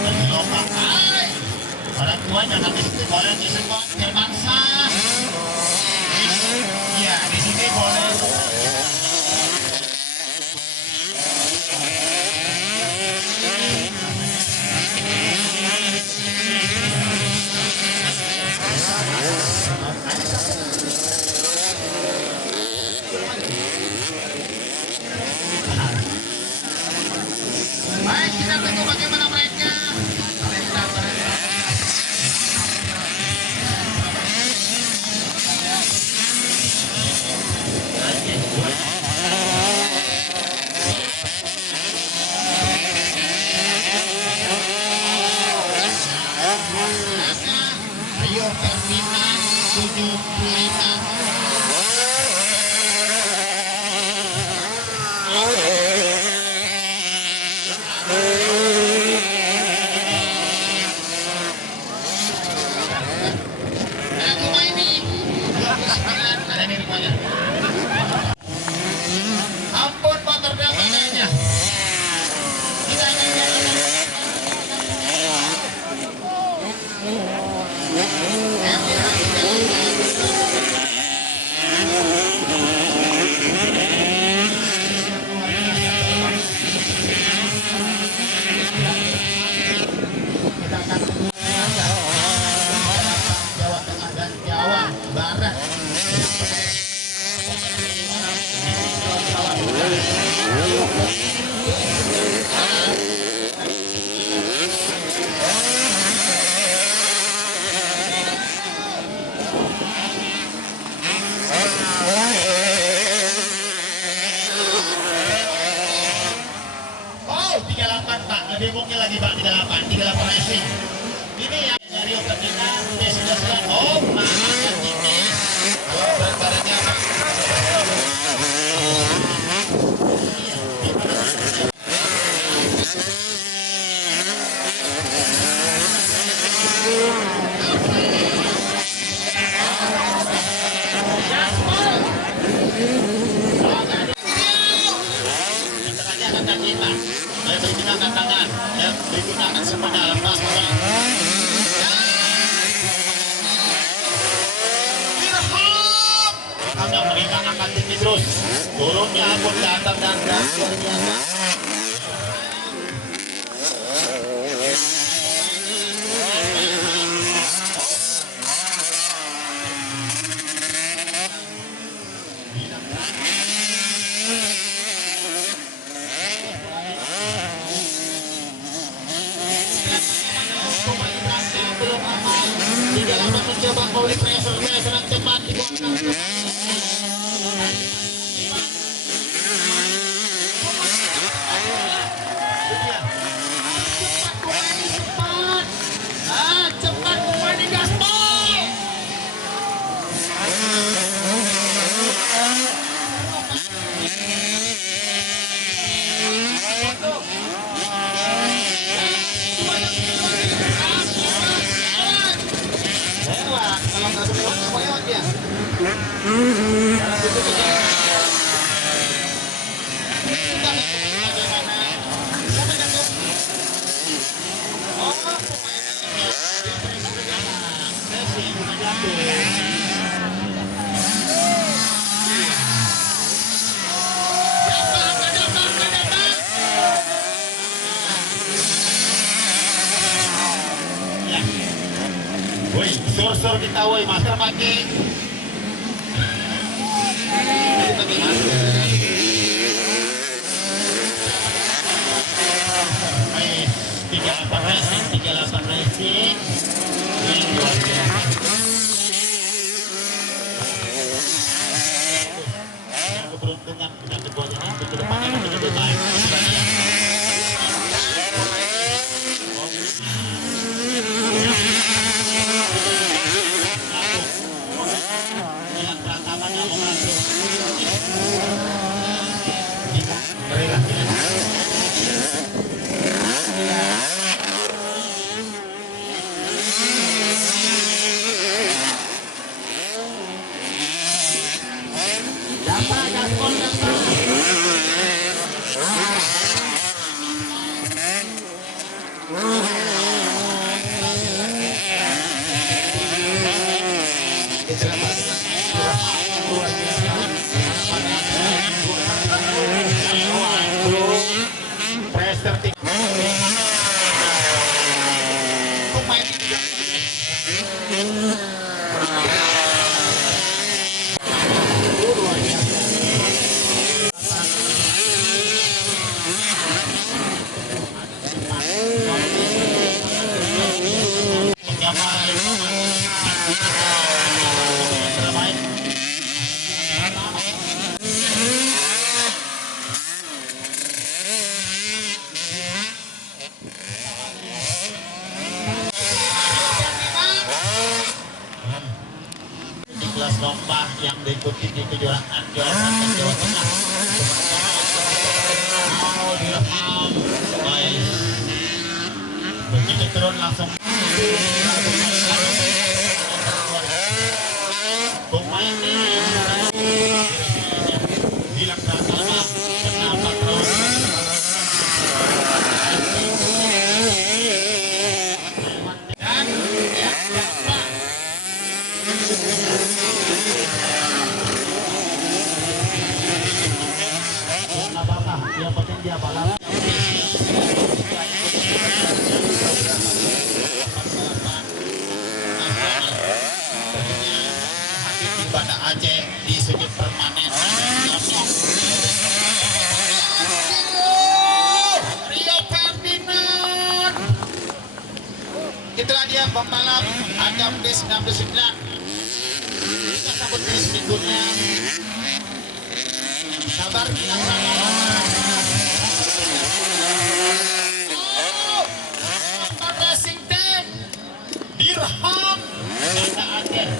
dari lokal. Orang tua jangan di situ boleh disebut terpaksa. Iya, di sini boleh. Baik, kita tunggu bagaimana mereka. Rio Ferdinand 75. Ampun motor dagangannya. Jawa Tengah dan Jawa Barat. Oh, 38 Pak, lebih mungkin lagi Pak, 38 racing. Ini yang dari Ferdinand B19. Oh, maaf ini. Oh, berat badannya Pak. Berguna angkat tangan, ya, berguna angkat sepeda, lepas orang. Anda mereka akan tinggi terus, turunnya pun datang dan luar biasa. Di dalam mencoba oleh pressure serang cepat di cepat pemain di gaspol. Kalau nggak lewat, nggak mau lewat dia. Woi, sur-sur kita woi, masker pakai. Pakai masker. Baik, 38 racing, 38 racing. Ini luar biasa. Keberuntungan kita keduanya nanti ke depannya nanti lebih baik. Yang pertama yang mau masuk. drone langsung pemain ini bilang Pratama kenapa terus dan yang keempat yang penting dia balap Banda Aceh di sudut permanen Rio Ferdinand. Itulah dia pembalap Adam D99. Kita sambut di berikutnya. Sabar kita Racing Team Dirham Banda Aceh.